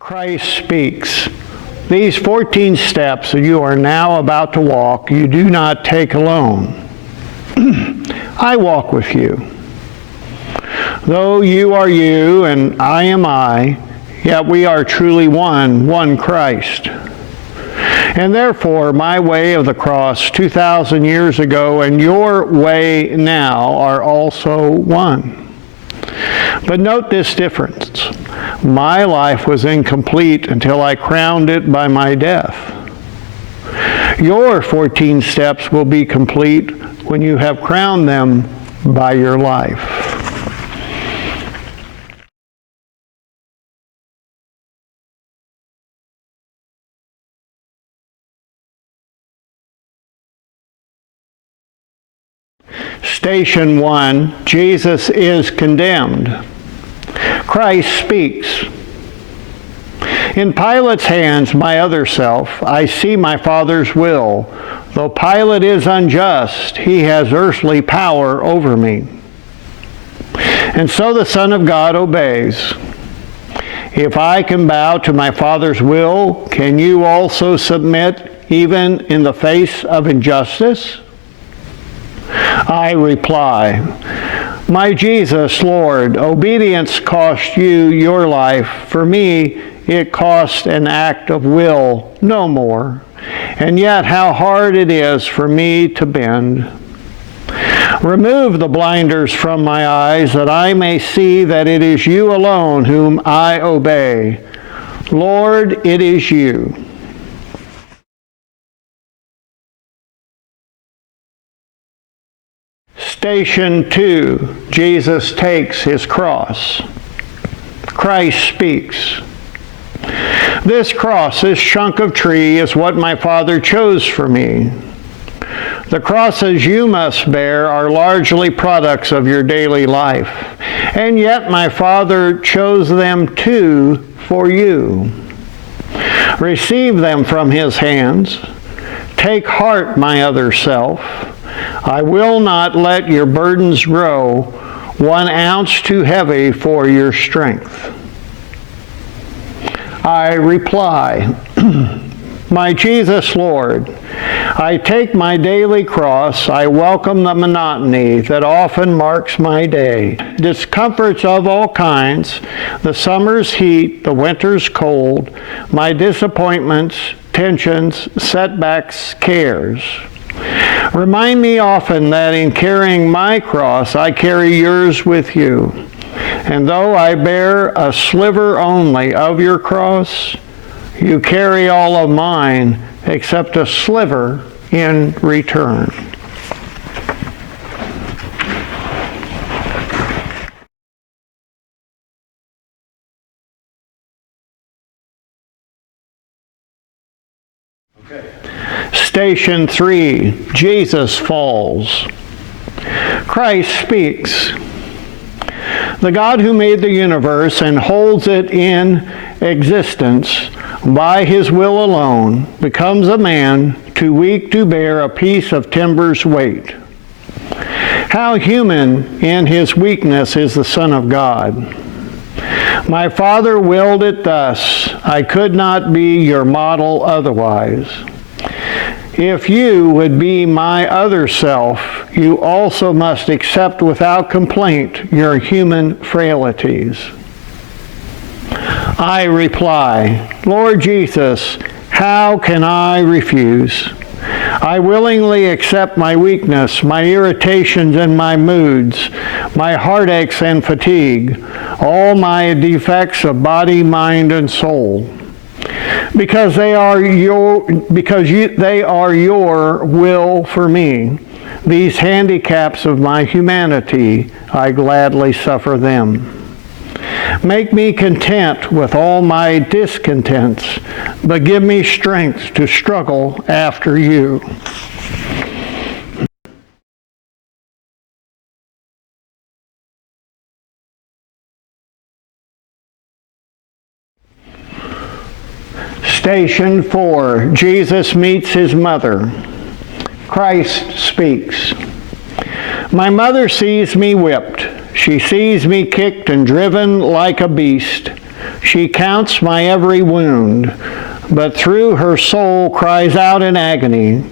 Christ speaks. These 14 steps that you are now about to walk, you do not take alone. I walk with you. Though you are you and I am I, yet we are truly one Christ. And therefore, my way of the cross 2,000 years ago and your way now are also one. But note this difference. My life was incomplete until I crowned it by my death. Your 14 steps will be complete when you have crowned them by your life. Station 1, Jesus is condemned. Christ speaks. In Pilate's hands, my other self, I see my Father's will. Though Pilate is unjust, he has earthly power over me. And so the Son of God obeys. If I can bow to my Father's will, can you also submit even in the face of injustice? I reply, my Jesus, Lord, obedience cost you your life. For me, it cost an act of will, no more. And yet how hard it is for me to bend. Remove the blinders from my eyes that I may see that it is you alone whom I obey. Lord, it is you. Station 2, Jesus takes his cross. Christ speaks. This cross, this chunk of tree, is what my Father chose for me. The crosses you must bear are largely products of your daily life, and yet my Father chose them too for you. Receive them from his hands. Take heart, my other self. I will not let your burdens grow 1 ounce too heavy for your strength. I reply, my Jesus, Lord, I take my daily cross. I welcome the monotony that often marks my day. Discomforts of all kinds, the summer's heat, the winter's cold, my disappointments, tensions, setbacks, cares. Remind me often that in carrying my cross, I carry yours with you. And though I bear a sliver only of your cross, you carry all of mine except a sliver in return. Station 3, Jesus falls. Christ speaks. The God who made the universe and holds it in existence by his will alone becomes a man too weak to bear a piece of timber's weight. How human in his weakness is the Son of God. My Father willed it thus. I could not be your model otherwise. If you would be my other self, you also must accept without complaint your human frailties. I reply, Lord Jesus, how can I refuse? I willingly accept my weakness, my irritations and my moods, my heartaches and fatigue, all my defects of body, mind, and soul. Because they are your will for me. These handicaps of my humanity, I gladly suffer them. Make me content with all my discontents, but give me strength to struggle after you. Station 4, Jesus meets his mother. Christ speaks. My mother sees me whipped. She sees me kicked and driven like a beast. She counts my every wound, but through her soul cries out in agony.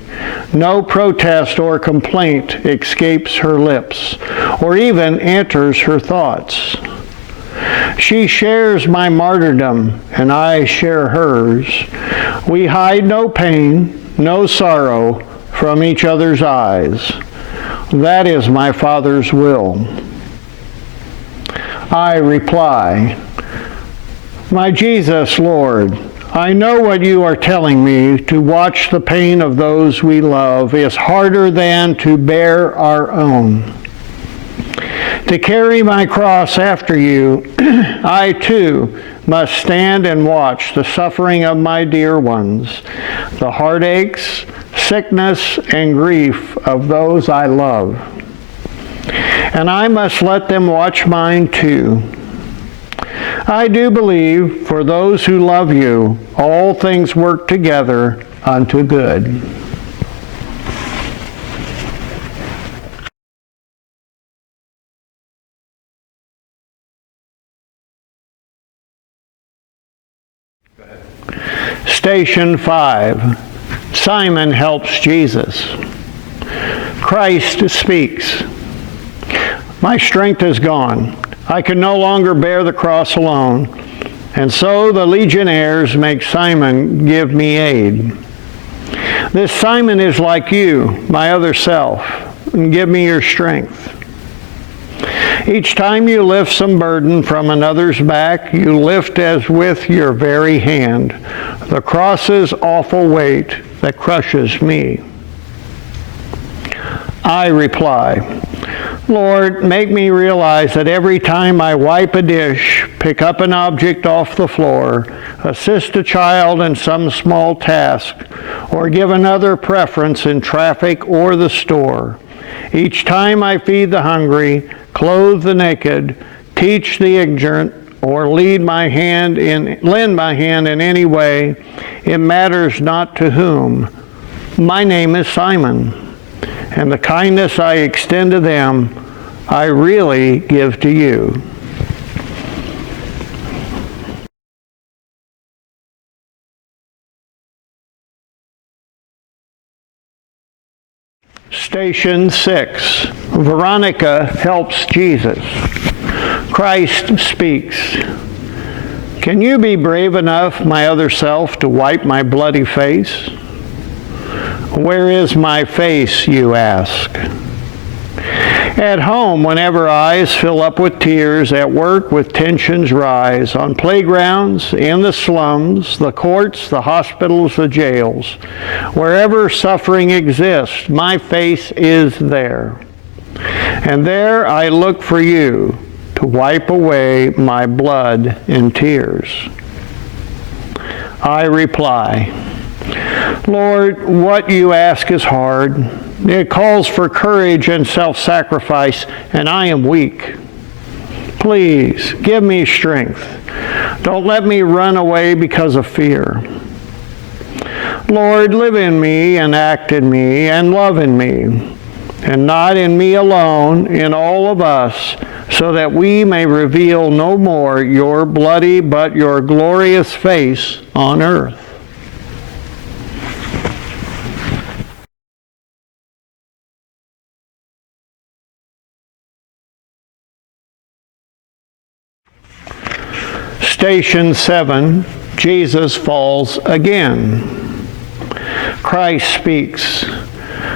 No protest or complaint escapes her lips, or even enters her thoughts. She shares my martyrdom, and I share hers. We hide no pain, no sorrow from each other's eyes. That is my Father's will. I reply, my Jesus, Lord, I know what you are telling me. To watch the pain of those we love is harder than to bear our own. To carry my cross after you, I too must stand and watch the suffering of my dear ones, the heartaches, sickness, and grief of those I love. And I must let them watch mine too. I do believe for those who love you, all things work together unto good. Station 5. Simon helps Jesus. Christ speaks. My strength is gone. I can no longer bear the cross alone. And so the legionnaires make Simon give me aid. This Simon is like you, my other self, and give me your strength. Each time you lift some burden from another's back, you lift as with your very hand the cross's awful weight that crushes me. I reply, Lord, make me realize that every time I wipe a dish, pick up an object off the floor, assist a child in some small task, or give another preference in traffic or the store, each time I feed the hungry, clothe the naked, teach the ignorant, or lend my hand in any way, it matters not to whom. My name is Simon, and the kindness I extend to them, I really give to you. Station 6. Veronica helps Jesus. Christ speaks. Can you be brave enough, my other self, to wipe my bloody face? Where is my face, you ask? At home, whenever eyes fill up with tears, at work with tensions rise, on playgrounds, in the slums, the courts, the hospitals, the jails, wherever suffering exists, my face is there. And there I look for you to wipe away my blood and tears. I reply, Lord, what you ask is hard. It calls for courage and self-sacrifice, and I am weak. Please, give me strength. Don't let me run away because of fear. Lord, live in me and act in me and love in me, and not in me alone, in all of us, so that we may reveal no more your bloody but your glorious face on earth. Station 7, Jesus falls again. Christ speaks.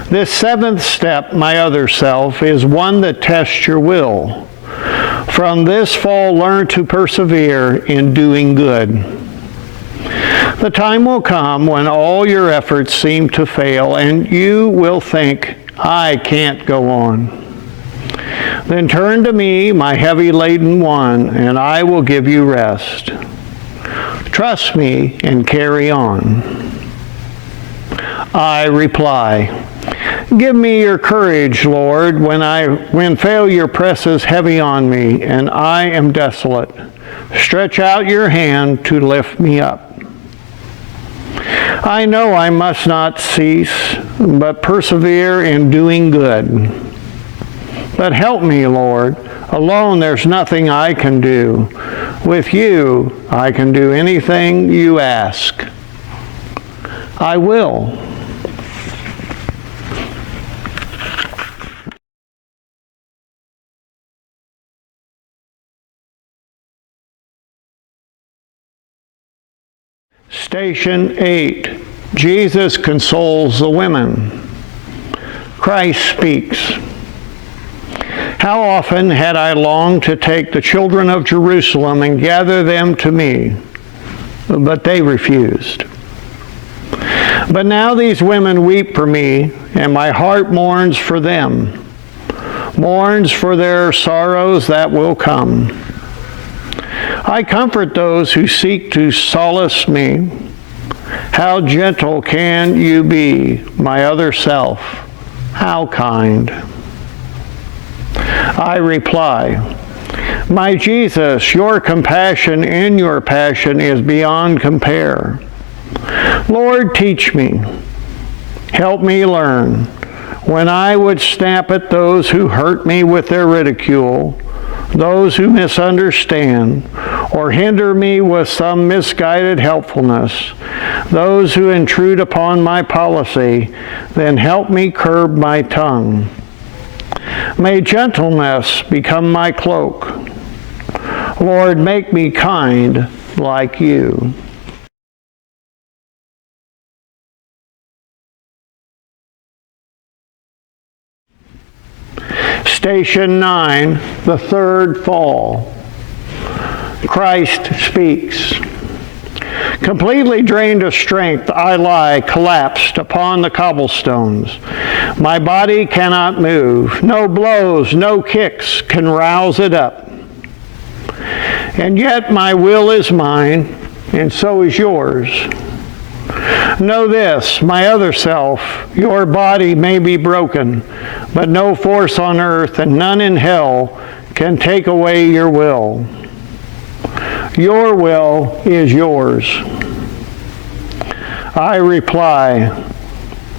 This seventh step, my other self, is one that tests your will. From this fall, learn to persevere in doing good. The time will come when all your efforts seem to fail, and you will think, I can't go on. Then turn to me, my heavy-laden one, and I will give you rest. Trust me and carry on. I reply, give me your courage, Lord, when failure presses heavy on me and I am desolate. Stretch out your hand to lift me up. I know I must not cease, but persevere in doing good. But help me, Lord, Alone, there's nothing I can do. With you, I can do anything you ask. I will. Station 8. Jesus consoles the women. Christ speaks. How often had I longed to take the children of Jerusalem and gather them to me, but they refused. But now these women weep for me, and my heart mourns for them, mourns for their sorrows that will come. I comfort those who seek to solace me. How gentle can you be, my other self? How kind. I reply, my Jesus, your compassion in your passion is beyond compare. Lord, teach me. Help me learn. When I would snap at those who hurt me with their ridicule, those who misunderstand or hinder me with some misguided helpfulness, those who intrude upon my policy, then help me curb my tongue. May gentleness become my cloak. Lord, make me kind like you. Station 9, the third fall. Christ speaks. Completely drained of strength, I lie collapsed upon the cobblestones. My body cannot move. No blows, no kicks can rouse it up. And yet my will is mine, and so is yours. Know this, my other self, your body may be broken, but no force on earth and none in hell can take away your will. Your will is yours. I reply,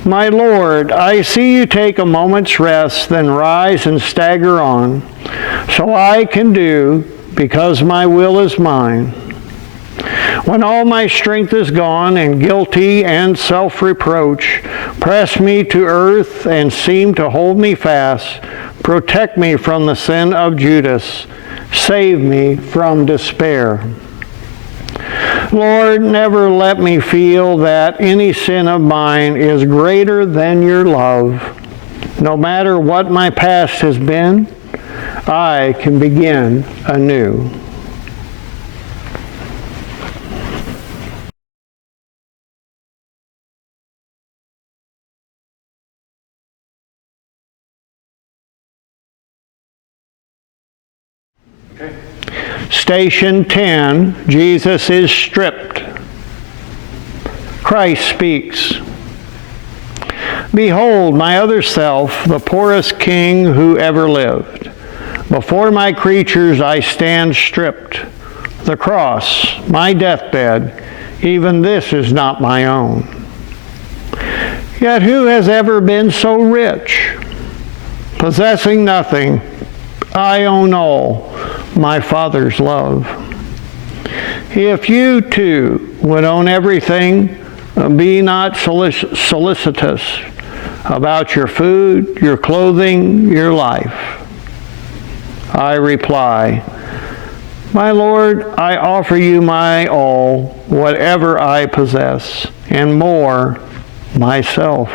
my Lord, I see you take a moment's rest, then rise and stagger on. So I can do, because my will is mine. When all my strength is gone and guilty and self-reproach press me to earth and seem to hold me fast, protect me from the sin of Judas, save me from despair. Lord, never let me feel that any sin of mine is greater than your love. No matter what my past has been, I can begin anew. Station 10, Jesus is stripped. Christ speaks. Behold, my other self, the poorest king who ever lived. Before my creatures I stand stripped. The cross, my deathbed, even this is not my own. Yet who has ever been so rich? Possessing nothing, I own all, my Father's love. If you too would own everything, be not solicitous about your food, your clothing, your life. I reply, my Lord, I offer you my all, whatever I possess, and more, myself.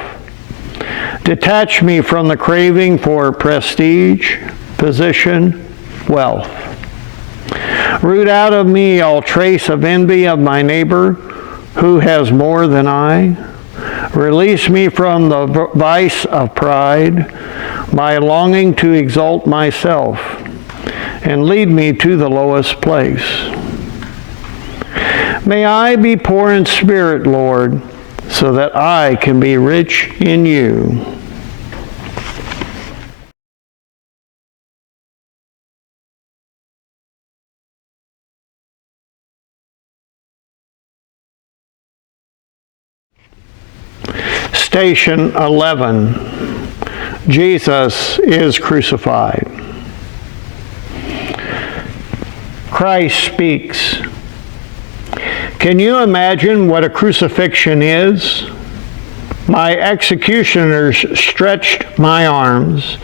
Detach me from the craving for prestige, position, wealth. Root out of me all trace of envy of my neighbor who has more than I. Release me from the vice of pride, my longing to exalt myself, and lead me to the lowest place. May I be poor in spirit, Lord, so that I can be rich in you. Station 11, Jesus is crucified. Christ speaks. Can you imagine what a crucifixion is? My executioners stretched my arms.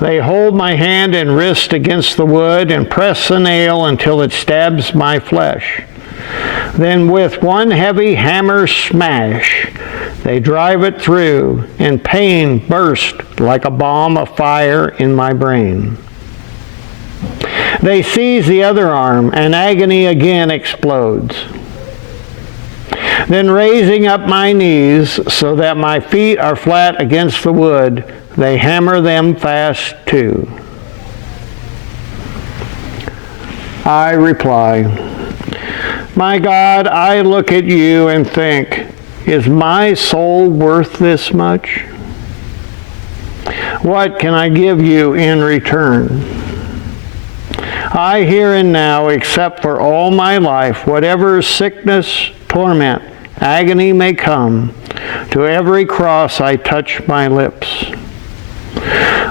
They hold my hand and wrist against the wood and press the nail until it stabs my flesh. Then with one heavy hammer smash, they drive it through, and pain burst like a bomb of fire in my brain. They seize the other arm, and agony again explodes. Then raising up my knees so that my feet are flat against the wood, they hammer them fast too. I reply, my God, I look at you and think, is my soul worth this much? What can I give you in return? I here and now accept for all my life whatever sickness, torment, agony may come. To every cross I touch my lips.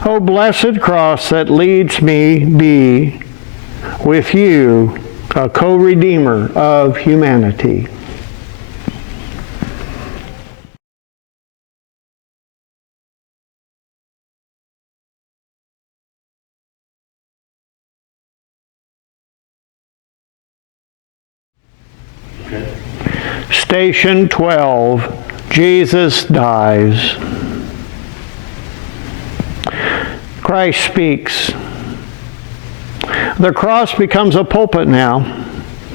O blessed cross that leads me be with you a co-redeemer of humanity. Station 12, Jesus dies. Christ speaks. The cross becomes a pulpit now.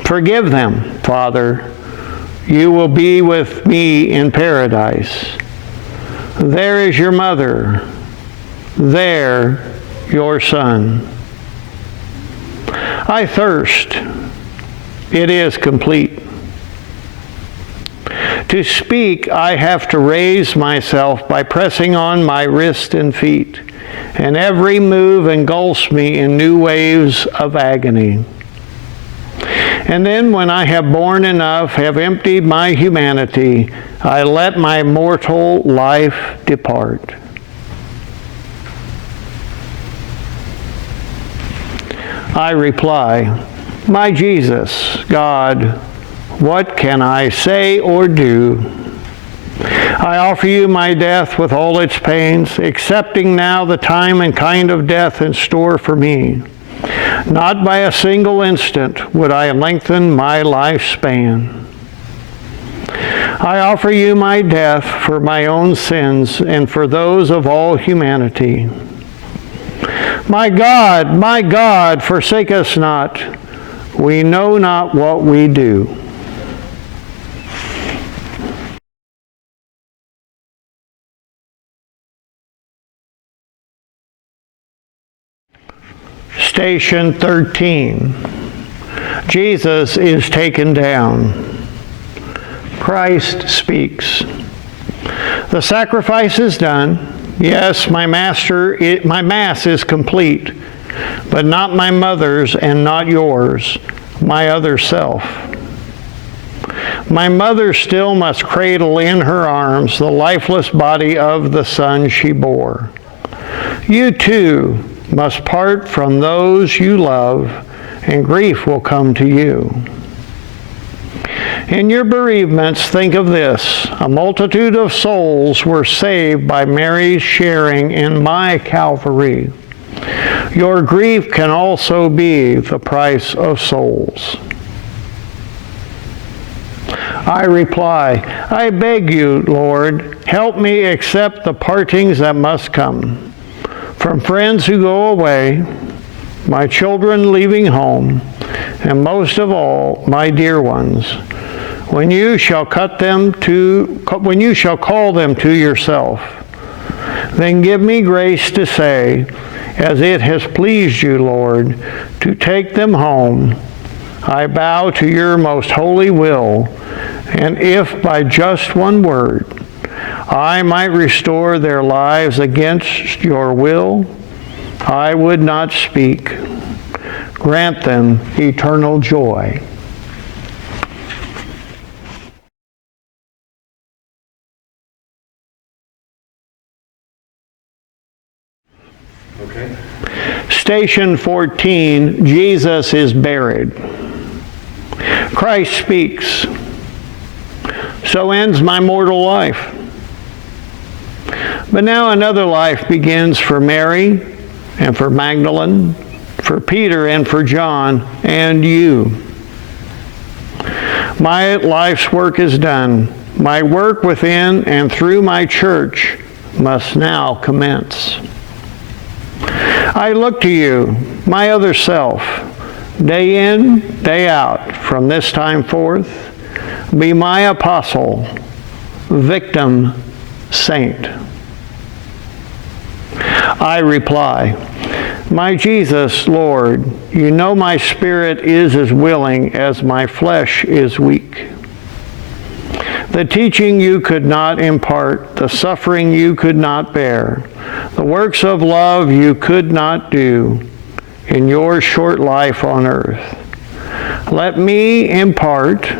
Forgive them, Father. You will be with me in paradise. There is your mother. There, your son. I thirst. It is complete. To speak, I have to raise myself by pressing on my wrist and feet, and every move engulfs me in new waves of agony. And then when I have borne enough, have emptied my humanity, I let my mortal life depart. I reply, my Jesus, God, what can I say or do? I offer you my death with all its pains, accepting now the time and kind of death in store for me. Not by a single instant would I lengthen my lifespan. I offer you my death for my own sins and for those of all humanity. My God, forsake us not. We know not what we do. Station 13. Jesus is taken down. Christ speaks. The sacrifice is done. Yes, my Mass is complete, but not my mother's and not yours, my other self. My mother still must cradle in her arms the lifeless body of the son she bore. You too must part from those you love, and grief will come to you. In your bereavements, think of this. A multitude of souls were saved by Mary's sharing in my Calvary. Your grief can also be the price of souls. I reply, I beg you, Lord, help me accept the partings that must come. From friends who go away, my children leaving home, and most of all, my dear ones, when you shall call them to yourself, then give me grace to say, as it has pleased you, Lord, to take them home. I bow to your most holy will, and if by just one word I might restore their lives against your will, I would not speak. Grant them eternal joy. Okay. Station 14, Jesus is buried. Christ speaks. So ends my mortal life. But now another life begins for Mary and for Magdalene, for Peter and for John and you. My life's work is done. My work within and through my church must now commence. I look to you, my other self, day in, day out, from this time forth. Be my apostle, victim, saint. I reply, my Jesus, Lord, you know my spirit is as willing as my flesh is weak. The teaching you could not impart, the suffering you could not bear, the works of love you could not do in your short life on earth. Let me impart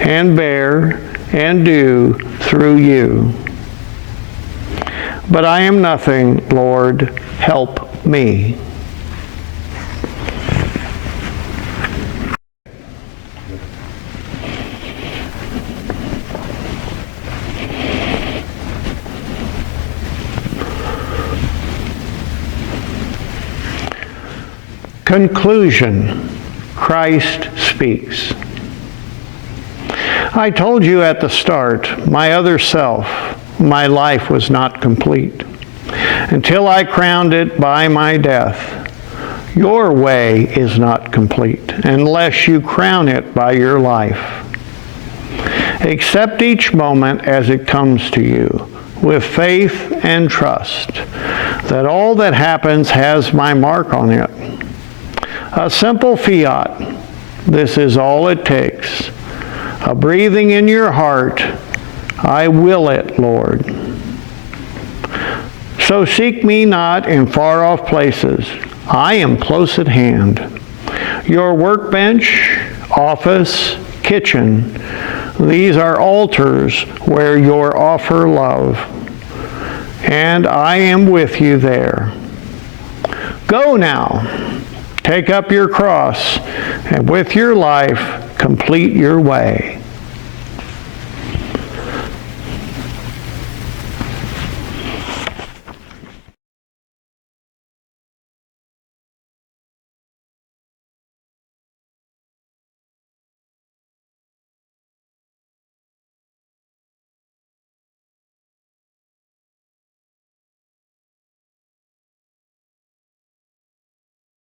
and bear and do through you. But I am nothing, Lord, help me. Conclusion. Christ speaks. I told you at the start, my other self, my life was not complete until I crowned it by my death. Your way is not complete unless you crown it by your life. Accept each moment as it comes to you with faith and trust that all that happens has my mark on it. A simple fiat, this is all it takes. A breathing in your heart, I will it, Lord. So seek me not in far-off places. I am close at hand. Your workbench, office, kitchen, these are altars where your offer love. And I am with you there. Go now. Take up your cross, and with your life, complete your way.